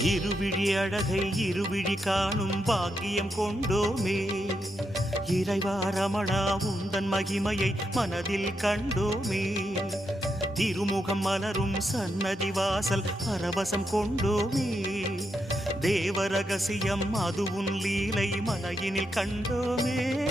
இருவிழி அழகை இருவிழி காணும் பாக்கியம் கொண்டோமே. இறைவா ரமணா உந்தன் மகிமையை மனதில் கண்டோமே. திருமுகம் மலரும் சன்னதி வாசல் பரவசம் கொண்டோமே. தேவ ரகசியம் அது உன் லீலை மலையினில் கண்டோமே.